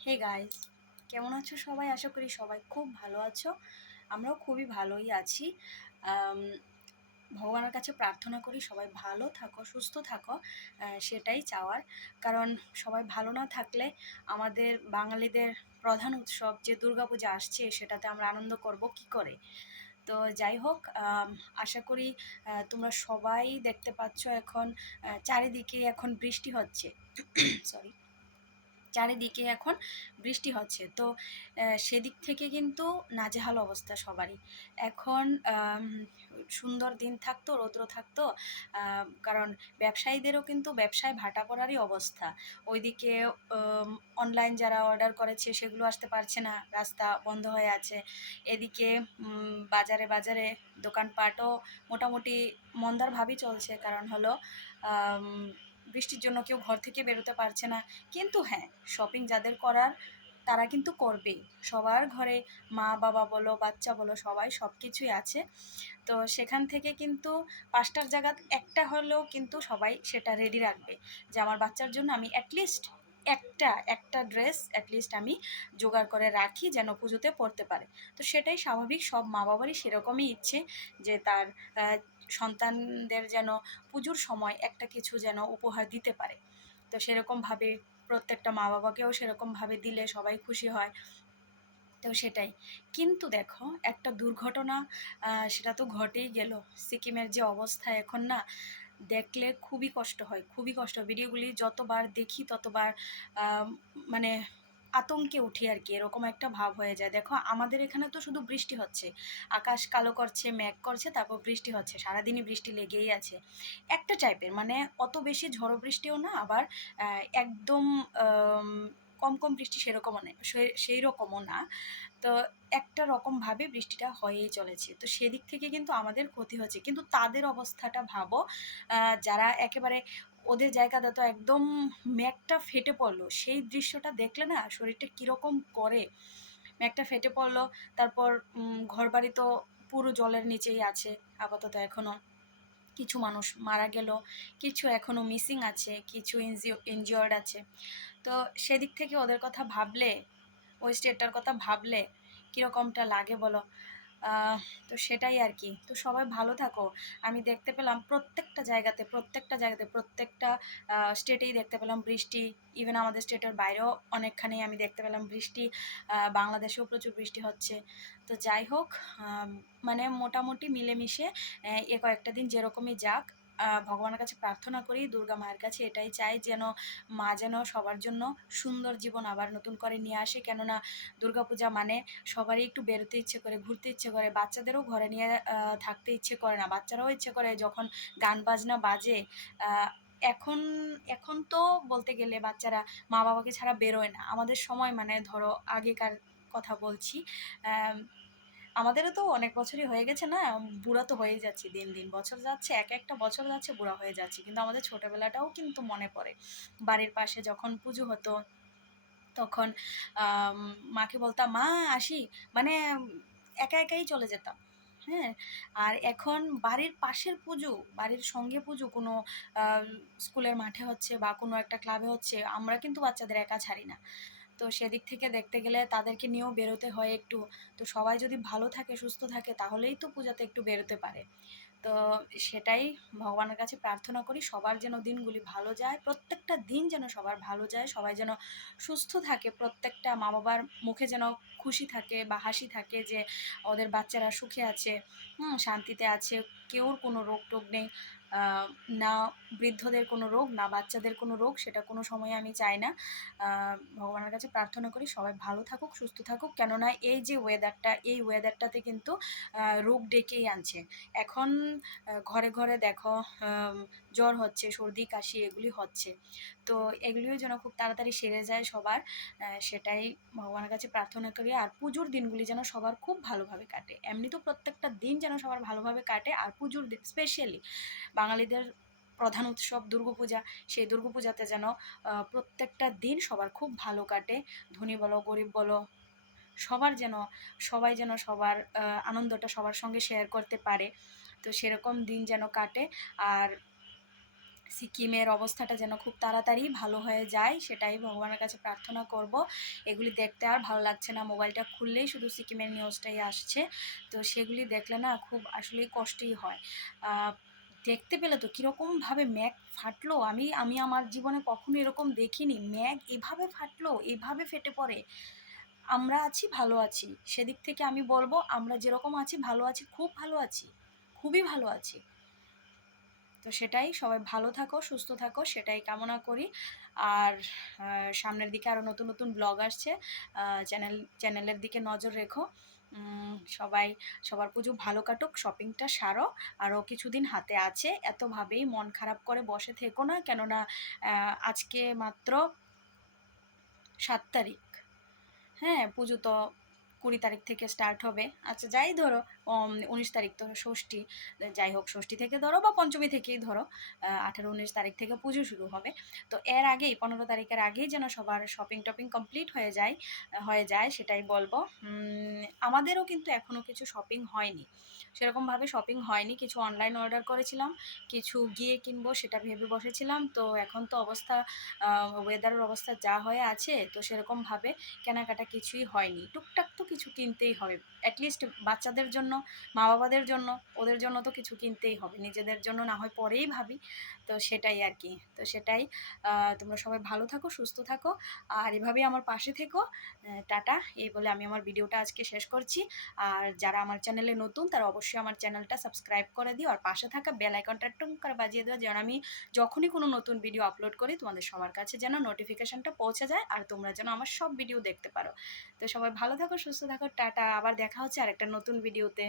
Hey guys, কেমন আছো সবাই? আশা করি সবাই খুব ভালো আছো। আমরাও খুবই ভালোই আছি। আম, ভগবানের কাছে প্রার্থনা করি সবাই ভালো থাকো, সুস্থ থাকো। সেটাই চাওয়ার। কারণ সবাই ভালো না থাকলে আমাদের বাঙালিদের প্রধান উৎসব যে দুর্গাপূজা আসছে সেটাতে আমরা আনন্দ করব কি করে? তো যাই হোক, আশা করি তোমরা সবাই দেখতে পাচ্ছ এখন চারিদিকে এখন বৃষ্টি হচ্ছে। সরি, চারিদিকে এখন বৃষ্টি হচ্ছে। তো সেদিক থেকে কিন্তু নাজেহাল অবস্থা সবারই। এখন সুন্দর দিন থাকতো, রৌদ্র থাকতো, কারণ ব্যবসায়ীদেরও কিন্তু ব্যবসায় ভাটা পড়ারই অবস্থা। ওইদিকে অনলাইন যারা অর্ডার করেছে সেগুলো আসতে পারছে না, রাস্তা বন্ধ হয়ে আছে। এদিকে বাজারে বাজারে দোকানপাটও মোটামুটি মন্দারভাবেই চলছে, কারণ হলো আম, বৃষ্টির জন্য কেউ ঘর থেকে বেরোতে পারছে না। কিন্তু হ্যাঁ, শপিং যাদের করার তারা কিন্তু করবেই। সবার ঘরে মা বাবা বলো, বাচ্চা বলো, সবাই সব কিছুই আছে। তো সেখান থেকে কিন্তু ৫টার জায়গা একটা হলেও কিন্তু সবাই সেটা রেডি রাখবে যে আমার বাচ্চার জন্য আমি অ্যাটলিস্ট একটা ড্রেস অ্যাটলিস্ট আমি জোগাড় করে রাখি যেন পুজোতে পরতে পারে। তো সেটাই স্বাভাবিক, সব মা বাবারই সেরকমই ইচ্ছে যে তার সন্তানদের যেন পুজোর সময় একটা কিছু যেন উপহার দিতে পারে। তো সেরকমভাবে প্রত্যেকটা মা বাবাকেও সেরকমভাবে দিলে সবাই খুশি হয়। তো সেটাই। কিন্তু দেখো, একটা দুর্ঘটনা সেটা তো ঘটেই গেল। সিকিমের যে অবস্থা এখন না, দেখলে খুবই কষ্ট হয়, খুবই কষ্ট। ভিডিওগুলি যতবার দেখি ততবার আম মানে আতঙ্কে উঠি আরকি। এরকম একটা ভাব হয়ে যায়। দেখো, আমাদের এখানে তো শুধু বৃষ্টি হচ্ছে। আকাশ কালো করছে, মেঘ করছে, তারপর বৃষ্টি হচ্ছে। সারাদিনই বৃষ্টি লেগেই আছে। একটা টাইপের, মানে অত বেশি ঝড়ো বৃষ্টিও না, আবার একদম আম কম, কম বৃষ্টি সেরকমও নেই, সেই রকমও না। তো একটা রকমভাবে বৃষ্টিটা হয়েই চলেছে। তো সেদিক থেকে কিন্তু আমাদের ক্ষতি হচ্ছে। কিন্তু তাদের অবস্থাটা ভাবো, যারা একেবারে ওদের জায়গাটা তো একদম মেঘটা ফেটে পড়লো। সেই দৃশ্যটা দেখলে না শরীরটা কীরকম করে। মেঘটা ফেটে পড়লো, তারপর ঘরবাড়ি তো পুরো জলের নিচেই আছে আপাতত এখনো। কিছু মানুষ মারা গেল, কিছু এখনো মিসিং আছে, কিছু ইনজিওর্ড আছে। তো সেদিক থেকে ওদের কথা ভাবলে, ওই স্টেটটার কথা ভাবলে কীরকমটা লাগে বলো? আহ, তো সেটাই আর কি। তো সবাই ভালো থাকো। আমি দেখতে পেলাম প্রত্যেকটা জায়গাতে প্রত্যেকটা স্টেটেই দেখতে পেলাম বৃষ্টি। ইভেন আমাদের স্টেটের বাইরেও অনেকখানি আমি দেখতে পেলাম বৃষ্টি। বাংলাদেশেও প্রচুর বৃষ্টি হচ্ছে। তো যাই হোক, মানে মোটামুটি মিলেমিশে এ কয়েকটা দিন যেরকমই যাক। ভগবানের কাছে প্রার্থনা করি, দুর্গা মায়ের কাছে এটাই চাই যেন মা যেন সবার জন্য সুন্দর জীবন আবার নতুন করে নিয়ে আসে। কেননা দুর্গাপূজা মানে সবারই একটু বেরোতে ইচ্ছে করে, ঘুরতে ইচ্ছে করে। বাচ্চাদেরও ঘরে নিয়ে থাকতে ইচ্ছে করে না। বাচ্চারাও ইচ্ছে করে যখন গান বাজনা বাজে। আহ, এখন এখন তো বলতে গেলে বাচ্চারা মা বাবাকে ছাড়া বেরোয় না। আমাদের সময় মানে ধরো আগেকার কথা বলছি। আম, আমাদেরও তো অনেক বছরই হয়ে গেছে না, বুড়া তো হয়েই যাচ্ছি দিন দিন। বছর যাচ্ছে, এক একটা বছর যাচ্ছে, বুড়া হয়ে যাচ্ছে। কিন্তু আমাদের ছোটবেলাটাও কিন্তু মনে পড়ে। বাড়ির পাশে যখন পুজো হতো তখন আম মাকে বলতাম, "মা আসি।" মানে একা একাই চলে যেতাম। হ্যাঁ? আর এখন বাড়ির পাশের পুজো, বাড়ির সঙ্গে পুজো কোনো আ স্কুলের মাঠে হচ্ছে বা কোনো একটা ক্লাবে হচ্ছে, আমরা কিন্তু বাচ্চাদের একা ছাড়ি না। তো সেদিক থেকে দেখতে গেলে তাদেরকে নিয়েও বেরোতে হয় একটু। তো সবাই যদি ভালো থাকে, সুস্থ থাকে তাহলেই তো পূজাতে একটু বেরোতে পারে। তো সেটাই ভগবানের কাছে প্রার্থনা করি সবার যেন দিনগুলি ভালো যায়। প্রত্যেকটা দিন যেন সবার ভালো যায়। সবাই যেন সুস্থ থাকে। প্রত্যেকটা মা-বাবার মুখে যেন খুশি থাকে বা হাসি থাকে যে ওদের বাচ্চারা সুখে আছে, শান্তিতে আছে। কেউর কোনো রোগ-টোগ নেই। আ না বৃদ্ধদের কোনো রোগ, না বাচ্চাদের কোনো রোগ, সেটা কোনো সময়ে আমি চাই না। আ ভগবানের কাছে প্রার্থনা করি সবাই ভালো থাকুক, সুস্থ থাকুক। কেননা এই যে ওয়েদারটা, এই ওয়েদারটাতে কিন্তু রোগ ডেকেই আনছে। এখন ঘরে ঘরে দেখো জ্বর হচ্ছে, সর্দি কাশি এগুলি হচ্ছে। তো এগুলিও যেন খুব তাড়াতাড়ি সেরে যায় সবার। সেটাই ভগবানের কাছে প্রার্থনা করি। আর পুজোর দিনগুলি যেন সবার খুব ভালোভাবে কাটে। এমনি তো প্রত্যেকটা দিন যেন সবার ভালোভাবে কাটে, আর পুজোর দিন স্পেশালি বাঙালিদের প্রধান উৎসব দুর্গাপূজা। সেই দুর্গাপূজাতে যেন প্রত্যেকটা দিন সবার খুব ভালো কাটে। ধনী বলো, গরিব বলো, সবার যেন সবাই যেন সবার আনন্দটা সবার সঙ্গে শেয়ার করতে পারে। তো সেরকম দিন যেন কাটে। আর সিকিমের অবস্থাটা যেন খুব তাড়াতাড়ি ভালো হয়ে যায়, সেটাই ভগবানের কাছে প্রার্থনা করব। এগুলি দেখতে আর ভালো লাগছে না, মোবাইলটা খুললেই শুধু সিকিমের নিউজটাই আসছে। তো সেগুলি দেখলে না খুব আসলেই কষ্টই হয়। দেখতে পেলে তো কীরকমভাবে মেঘ ফাটলো, আমি আমি আমার জীবনে কখনো এরকম দেখিনি, মেঘ এভাবে ফাটলো, এভাবে ফেটে পড়ে। আমরা আছি, ভালো আছি, সেদিক থেকে আমি বলবো আমরা যেরকম আছি ভালো আছি, খুব ভালো আছি, খুবই ভালো আছি। তো সেটাই, সবাই ভালো থাকো, সুস্থ থাকো, সেটাই কামনা করি। আর সামনের দিকে আরও নতুন নতুন ব্লগ আসছে, চ্যানেলের দিকে নজর রেখো। সবাই, সবার পুজো ভালো কাটুক, শপিংটা সারো, আরও কিছুদিন হাতে আছে, এতভাবেই মন খারাপ করে বসে থেকো না, কেননা আজকে মাত্র 7 তারিখ। হ্যাঁ, পুজো তো 20 তারিখ থেকে স্টার্ট হবে। আচ্ছা যাই ধরো, 19 তারিখ তো ষষ্ঠী, যাই হোক ষষ্ঠী থেকে ধরো বা পঞ্চমী থেকেই ধরো, 18-19 তারিখ থেকে পুজো শুরু হবে। তো এর আগেই 15 তারিখের আগেই যেন সবার শপিং টপিং কমপ্লিট হয়ে যায় সেটাই বলবো। আমাদেরও কিন্তু এখনও কিছু শপিং হয়নি, সেরকমভাবে শপিং হয়নি। কিছু অনলাইন অর্ডার করেছিলাম, কিছু গিয়ে কিনবো সেটা ভেবে বসেছিলাম। তো এখন তো অবস্থা, ওয়েদারের অবস্থা যা হয়ে আছে, তো সেরকমভাবে কেনাকাটা কিছুই হয়নি। টুকটাক তো কিছু কিনতেই হবে, অ্যাটলিস্ট বাচ্চাদের জন্য, মা বাবাদের জন্য, ওদের জন্য তো কিছু কিনতেই হবে, নিজেদের জন্য না হয় পরেই ভাবি। তো সেটাই আর কি, তো সেটাই। তোমরা সবাই ভালো থাকো, সুস্থ থাকো, আর এভাবেই আমার পাশে থেকো। টাটা, এই বলে আমি আমার ভিডিওটা আজকে শেষ করছি। আর যারা আমার চ্যানেলে নতুন তারা অবশ্যই আমার চ্যানেলটা সাবস্ক্রাইব করে দিও, আর পাশে থাকা বেল আইকনটা টুং করে বাজিয়ে দিও, যেন আমি যখনই কোনো নতুন ভিডিও আপলোড করি তোমাদের সবার কাছে যেন নোটিফিকেশনটা পৌঁছে যায়, আর তোমরা যেন আমার সব ভিডিও দেখতে পারো। তো সবাই ভালো থাকো, সুস্থ থাকো, টাটা, আবার দেখা হচ্ছে আরেকটা নতুন ভিডিওতে।